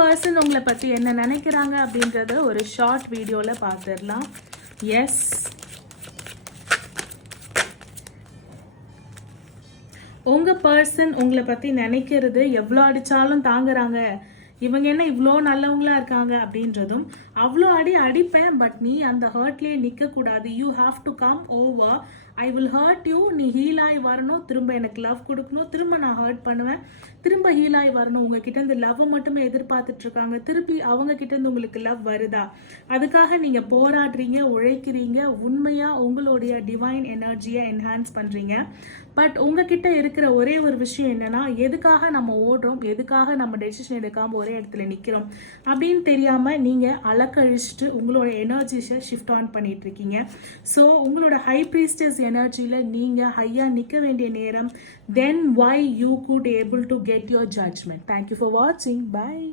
Person உங்களை பற்றி என்ன நினைக்கிறாங்க அப்படின்றத ஒரு ஷார்ட் வீடியோவில் பார்த்துடலாம். எஸ், உங்கள் பர்சன் உங்களை பற்றி நினைக்கிறது எவ்வளோ அடித்தாலும் தாங்குறாங்க, இவங்க என்ன இவ்வளோ நல்லவங்களா இருக்காங்க அப்படின்றதும், அவ்வளோ அடிப்பேன் பட் நீ அந்த ஹர்ட்லேயே நிற்கக்கூடாது. You have to come over, I will hurt you, நீ ஹீல் ஆகி வரணும், திரும்ப எனக்கு லவ் கொடுக்கணும், திரும்ப நான் ஹர்ட் பண்ணுவேன், திரும்ப ஹீல் ஆகி வரணும். உங்ககிட்ட இந்த லவ் மட்டுமே எதிர்பார்த்துட்டு இருக்காங்க. திருப்பி அவங்க கிட்ட இருந்து உங்களுக்கு லவ் வருதா? அதுக்காக நீங்க போராடுறீங்க, உழைக்கிறீங்க, உண்மையா உங்களுடைய டிவைன் எனர்ஜியை என்ஹான்ஸ் பண்றீங்க. பட் உங்ககிட்ட இருக்கிற ஒரே ஒரு விஷயம் என்னன்னா, எதுக்காக நம்ம ஓடுறோம், எதுக்காக நம்ம டெசிஷன் எடுக்காம ஒரே இடத்துல நிக்கிறோம் அப்படின்னு தெரியாம நீங்க அலக்கழிச்சிட்டு உங்களோட எனர்ஜிஸை ஷிஃப்ட் ஆன் பண்ணிட்டு இருக்கீங்க. ஸோ உங்களோட ஹை ப்ரீஸ்டஸ் எனர்ஜியில நீங்க ஹையா நிக்க வேண்டிய நேரம். Then why you could able to get your judgment. Thank you for watching. Bye.